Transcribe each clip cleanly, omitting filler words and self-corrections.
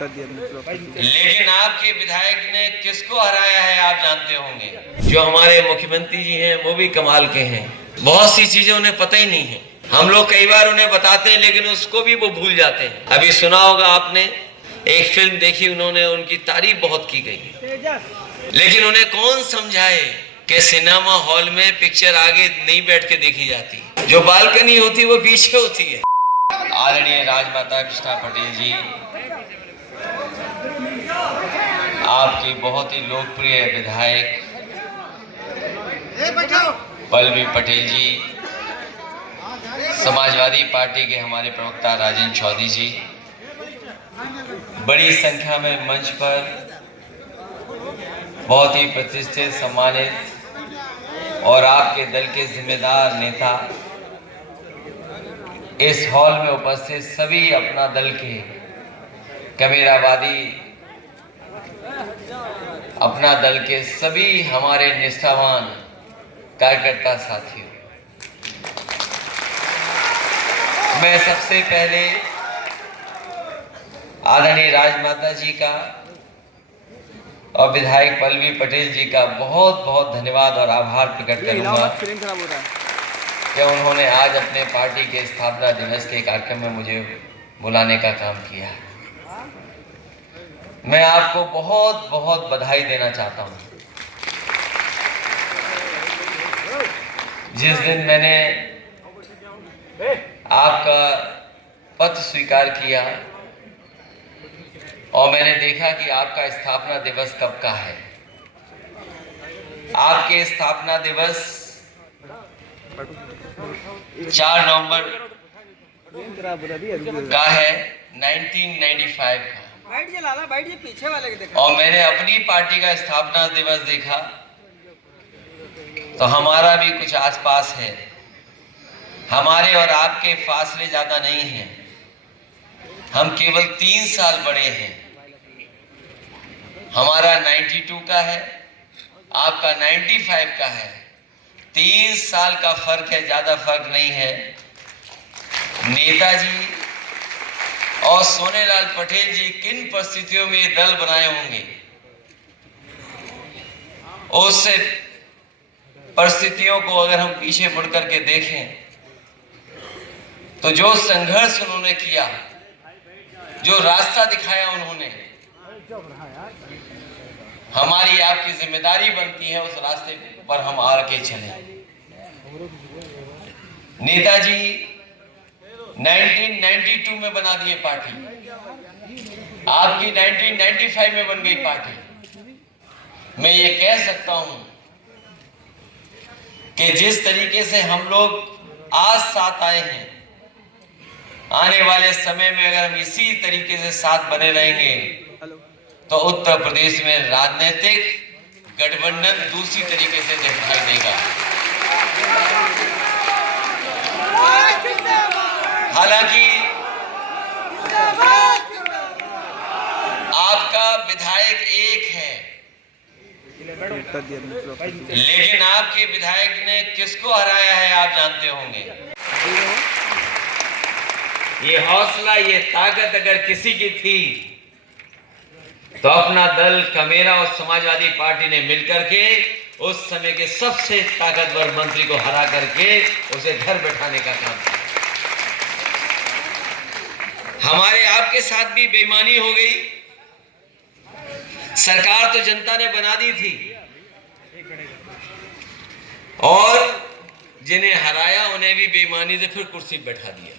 लेकिन आपके विधायक ने किसको हराया है आप जानते होंगे। जो हमारे मुख्यमंत्री जी हैं वो भी कमाल के हैं, बहुत सी चीजें उन्हें पता ही नहीं है। हम लोग कई बार उन्हें बताते हैं लेकिन उसको भी वो भूल जाते हैं। अभी सुना होगा आपने, एक फिल्म देखी उन्होंने, उनकी तारीफ बहुत की गई, लेकिन उन्हें कौन समझाए कि सिनेमा हॉल में पिक्चर आगे नहीं बैठ के देखी जाती, जो बालकनी होती वो पीछे होती है। आदरणीय राजमाता कृष्णा पटेल जी, आपकी बहुत ही लोकप्रिय विधायक पल्लवी पटेल जी, समाजवादी पार्टी के हमारे प्रवक्ता राजेंद्र चौधरी जी, बड़ी संख्या में मंच पर बहुत ही प्रतिष्ठित, सम्मानित और आपके दल के जिम्मेदार नेता, इस हॉल में उपस्थित सभी अपना दल के कमेरावादी, अपना दल के सभी हमारे निष्ठावान कार्यकर्ता साथियों, मैं सबसे पहले आदरणीय राजमाता जी का और विधायक पल्लवी पटेल जी का बहुत बहुत धन्यवाद और आभार प्रकट करूंगा कि उन्होंने आज अपने पार्टी के स्थापना दिवस के कार्यक्रम में मुझे बुलाने का काम किया। मैं आपको बहुत बहुत बधाई देना चाहता हूं। जिस दिन मैंने आपका पत्र स्वीकार किया और मैंने देखा कि आपका स्थापना दिवस कब का है, आपके स्थापना दिवस 4 नवंबर का है, 1995 का। पीछे वाले देखा। और मैंने अपनी पार्टी का स्थापना दिवस देखा तो हमारा भी कुछ आसपास है, हमारे और आपके फासले ज्यादा नहीं हैं, हम केवल 3 साल बड़े हैं। हमारा 92 का है, आपका 95 का है, 3 साल का फर्क है, ज्यादा फर्क नहीं है। नेताजी और सोनेलाल पटेल जी किन परिस्थितियों में ये दल बनाए होंगे, उससे परिस्थितियों को अगर हम पीछे मुड़ करके देखें तो जो संघर्ष उन्होंने किया, जो रास्ता दिखाया उन्होंने, हमारी आपकी जिम्मेदारी बनती है उस रास्ते पर हम आगे चलें। नेताजी 1992 में बना दिए पार्टी, आपकी 1995 में बन गई पार्टी। मैं ये कह सकता हूं कि जिस तरीके से हम लोग आज साथ आए हैं, आने वाले समय में अगर हम इसी तरीके से साथ बने रहेंगे तो उत्तर प्रदेश में राजनीतिक गठबंधन दूसरी तरीके से दिखाई देगा। हालांकि आपका विधायक एक है, लेकिन आपके विधायक ने किसको हराया है आप जानते होंगे। ये हौसला, ये ताकत अगर किसी की थी तो अपना दल कमेरा और समाजवादी पार्टी ने मिलकर के उस समय के सबसे ताकतवर मंत्री को हरा करके उसे घर बैठाने का काम किया। हमारे आपके साथ भी बेईमानी हो गई, सरकार तो जनता ने बना दी थी और जिन्हें हराया उन्हें भी बेईमानी से फिर कुर्सी बैठा दिया।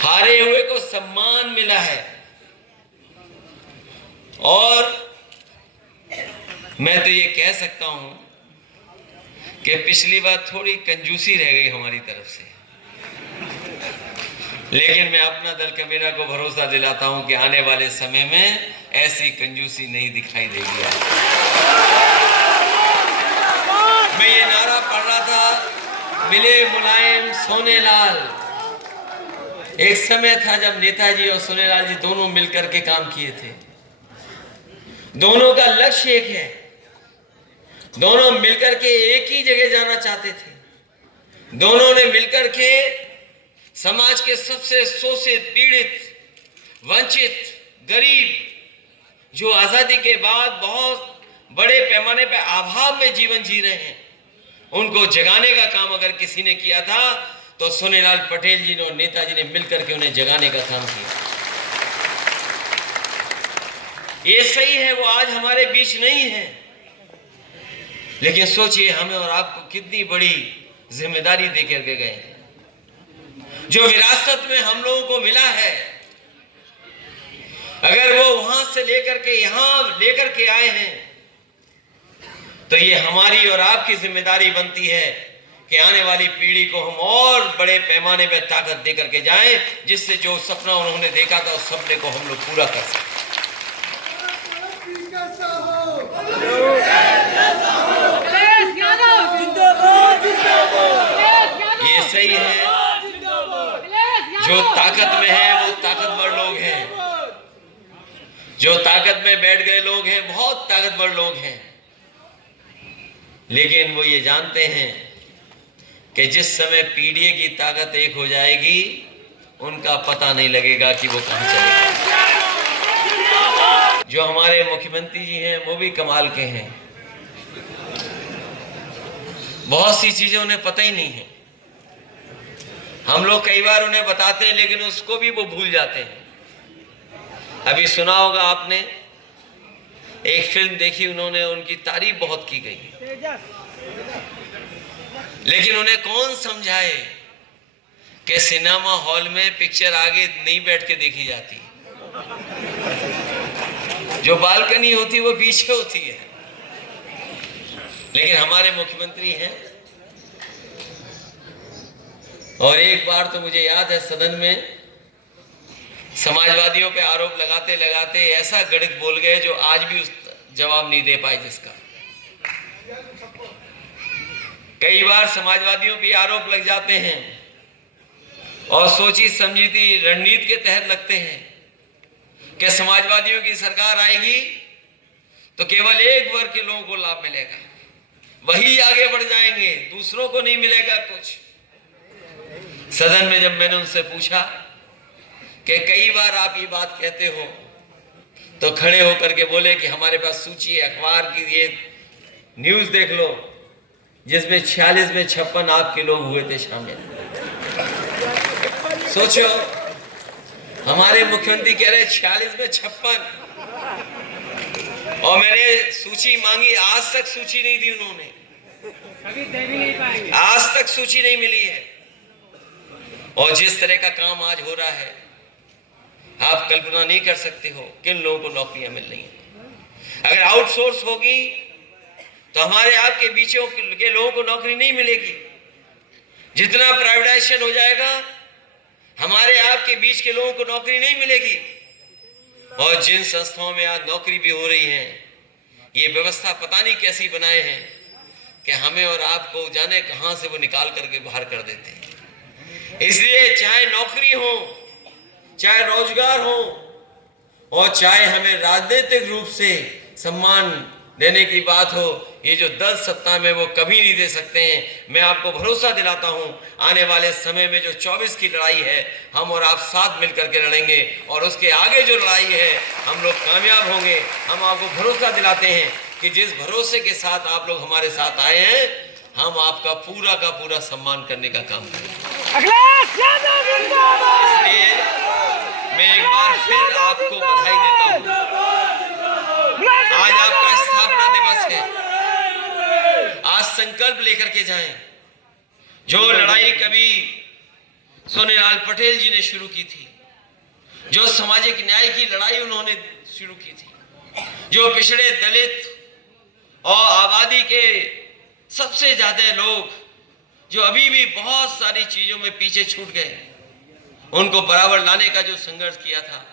हारे हुए को सम्मान मिला है और मैं तो ये कह सकता हूं कि पिछली बार थोड़ी कंजूसी रह गई हमारी तरफ से, लेकिन मैं अपना दल कमेरा को भरोसा दिलाता हूं कि आने वाले समय में ऐसी कंजूसी नहीं दिखाई देगी। मैं ये नारा पढ़ रहा था, मिले मुलायम सोनेलाल। एक समय था जब नेताजी और सोनेलाल जी दोनों मिलकर के काम किए थे, दोनों का लक्ष्य एक है, दोनों मिलकर के एक ही जगह जाना चाहते थे, दोनों ने मिलकर के समाज के सबसे शोषित, पीड़ित वंचित, गरीब, जो आजादी के बाद बहुत बड़े पैमाने पर अभाव में जीवन जी रहे हैं, उनको जगाने का काम अगर किसी ने किया था तो सोनीलाल पटेल जी ने और नेताजी ने मिलकर के उन्हें जगाने का काम किया। ये सही है, वो आज हमारे बीच नहीं है, लेकिन सोचिए हमें और आपको कितनी बड़ी जिम्मेदारी देकर के गए। जो विरासत में हम लोगों को मिला है, अगर वो वहां से लेकर के यहां लेकर के आए हैं, तो ये हमारी और आपकी जिम्मेदारी बनती है कि आने वाली पीढ़ी को हम और बड़े पैमाने पर ताकत देकर के जाएं, जिससे जो सपना उन्होंने देखा था उस सपने को हम लोग पूरा कर सकें। ये सही है, जो ताकत में है वो ताकतवर लोग हैं, जो ताकत में बैठ गए लोग हैं, बहुत ताकतवर लोग हैं, लेकिन वो ये जानते हैं कि जिस समय पीडीए की ताकत एक हो जाएगी, उनका पता नहीं लगेगा कि वो कहां चलेगा। जो हमारे मुख्यमंत्री जी हैं वो भी कमाल के हैं, बहुत सी चीजें उन्हें पता ही नहीं है। हम लोग कई बार उन्हें बताते हैं, लेकिन उसको भी वो भूल जाते हैं। अभी सुना होगा आपने, एक फिल्म देखी उन्होंने, उनकी तारीफ बहुत की गई, लेकिन उन्हें कौन समझाए कि सिनेमा हॉल में पिक्चर आगे नहीं बैठ के देखी जाती, जो बालकनी होती वो पीछे होती है। लेकिन हमारे मुख्यमंत्री हैं, और एक बार तो मुझे याद है सदन में समाजवादियों पे आरोप लगाते लगाते ऐसा गणित बोल गए जो आज भी उस जवाब नहीं दे पाए जिसका। कई बार समाजवादियों पे आरोप लग जाते हैं और सोची समझी रणनीति के तहत लगते हैं कि समाजवादियों की सरकार आएगी तो केवल एक वर्ग के लोगों को लाभ मिलेगा, वही आगे बढ़ जाएंगे, दूसरों को नहीं मिलेगा कुछ। सदन में जब मैंने उनसे पूछा कि कई बार आप ये बात कहते हो, तो खड़े होकर के बोले कि हमारे पास सूची है, अखबार की ये न्यूज देख लो, जिसमें 46 में 56 आपके लोग हुए थे शामिल। सोचो, हमारे मुख्यमंत्री कह रहे 46 में 56, और मैंने सूची मांगी, आज तक सूची नहीं दी उन्होंने, आज तक सूची नहीं मिली है। और जिस तरह का काम आज हो रहा है, आप कल्पना नहीं कर सकते हो किन लोगों को नौकरियां मिल रही हैं। अगर आउटसोर्स होगी तो हमारे आपके बीचों के लोगों को नौकरी नहीं मिलेगी। जितना प्राइवेटाइजेशन हो जाएगा, हमारे आपके बीच के लोगों को नौकरी नहीं मिलेगी। और जिन संस्थाओं में आज नौकरी भी हो रही है, ये व्यवस्था पता नहीं कैसी बनाए हैं कि हमें और आपको जाने कहां से वो निकाल करके बाहर कर देते हैं। इसलिए चाहे नौकरी हो, चाहे रोजगार हो, और चाहे हमें राजनीतिक रूप से सम्मान देने की बात हो, ये जो दल सत्ता में वो कभी नहीं दे सकते हैं। मैं आपको भरोसा दिलाता हूं, आने वाले समय में जो 24 की लड़ाई है, हम और आप साथ मिलकर के लड़ेंगे, और उसके आगे जो लड़ाई है हम लोग कामयाब होंगे। हम आपको भरोसा दिलाते हैं कि जिस भरोसे के साथ आप लोग हमारे साथ आए हैं, हम आपका पूरा का पूरा सम्मान करने का काम करेंगे। इसलिए मैं एक बार फिर आपको बधाई देता हूं। आज आपका स्थापना दिवस है, आज संकल्प लेकर के जाएं। जो लड़ाई कभी सोनीलाल पटेल जी ने शुरू की थी, जो सामाजिक न्याय की लड़ाई उन्होंने शुरू की थी, जो पिछड़े दलित और आबादी के सबसे ज्यादा लोग जो अभी भी बहुत सारी चीजों में पीछे छूट गए, उनको बराबर लाने का जो संघर्ष किया था,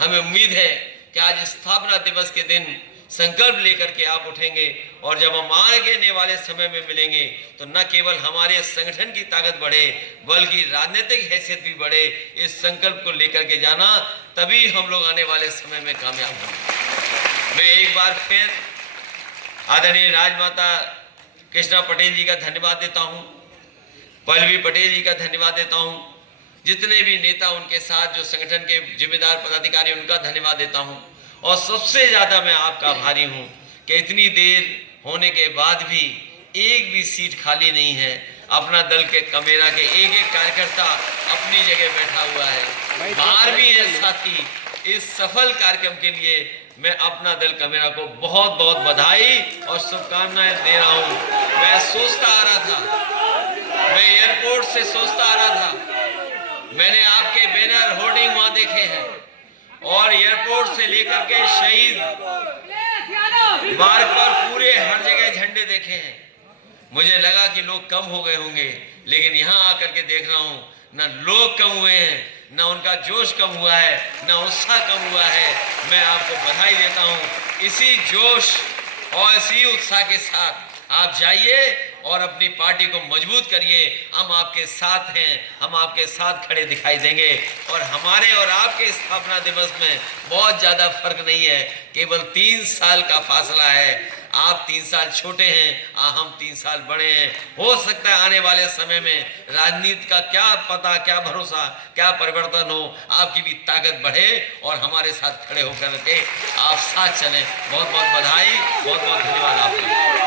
हमें उम्मीद है कि आज स्थापना दिवस के दिन संकल्प लेकर के आप उठेंगे, और जब हम आगे वाले समय में मिलेंगे तो न केवल हमारे संगठन की ताकत बढ़े, बल्कि राजनीतिक हैसियत भी बढ़े। इस संकल्प को लेकर के जाना, तभी हम लोग आने वाले समय में कामयाब होंगे। मैं एक बार फिर आदरणीय राजमाता कृष्णा पटेल जी का धन्यवाद देता हूँ, पल्लवी पटेल जी का धन्यवाद देता हूँ, जितने भी नेता उनके साथ जो संगठन के जिम्मेदार पदाधिकारी उनका धन्यवाद देता हूं। और सबसे ज़्यादा मैं आपका आभारी हूं कि इतनी देर होने के बाद भी एक भी सीट खाली नहीं है। अपना दल के कमेरा के एक एक कार्यकर्ता अपनी जगह बैठा हुआ है, बाहर भी है साथी। इस सफल कार्यक्रम के लिए मैं अपना दल कमेरा को बहुत बहुत बधाई और शुभकामनाएं दे रहा हूं। मैं सोचता आ रहा था, मैं एयरपोर्ट से सोचता आ रहा था, मैंने आपके बैनर होर्डिंग वहां देखे हैं और एयरपोर्ट से लेकर के शहीद मार्ग पर पूरे हर जगह झंडे देखे हैं। मुझे लगा कि लोग कम हो गए होंगे, लेकिन यहाँ आकर के देख रहा हूँ न लोग कम हुए हैं, न उनका जोश कम हुआ है, न उत्साह कम हुआ है। मैं आपको बधाई देता हूँ। इसी जोश और इसी उत्साह के साथ आप जाइए और अपनी पार्टी को मजबूत करिए। हम आपके साथ हैं, हम आपके साथ खड़े दिखाई देंगे। और हमारे और आपके स्थापना दिवस में बहुत ज़्यादा फर्क नहीं है, केवल 3 साल का फासला है। आप 3 साल छोटे हैं, हम 3 साल बड़े हैं। हो सकता है आने वाले समय में राजनीति का क्या पता, क्या भरोसा, क्या परिवर्तन हो, आपकी भी ताकत बढ़े और हमारे साथ खड़े होकर के आप साथ चलें। बहुत बहुत बधाई, बहुत बहुत धन्यवाद आपका।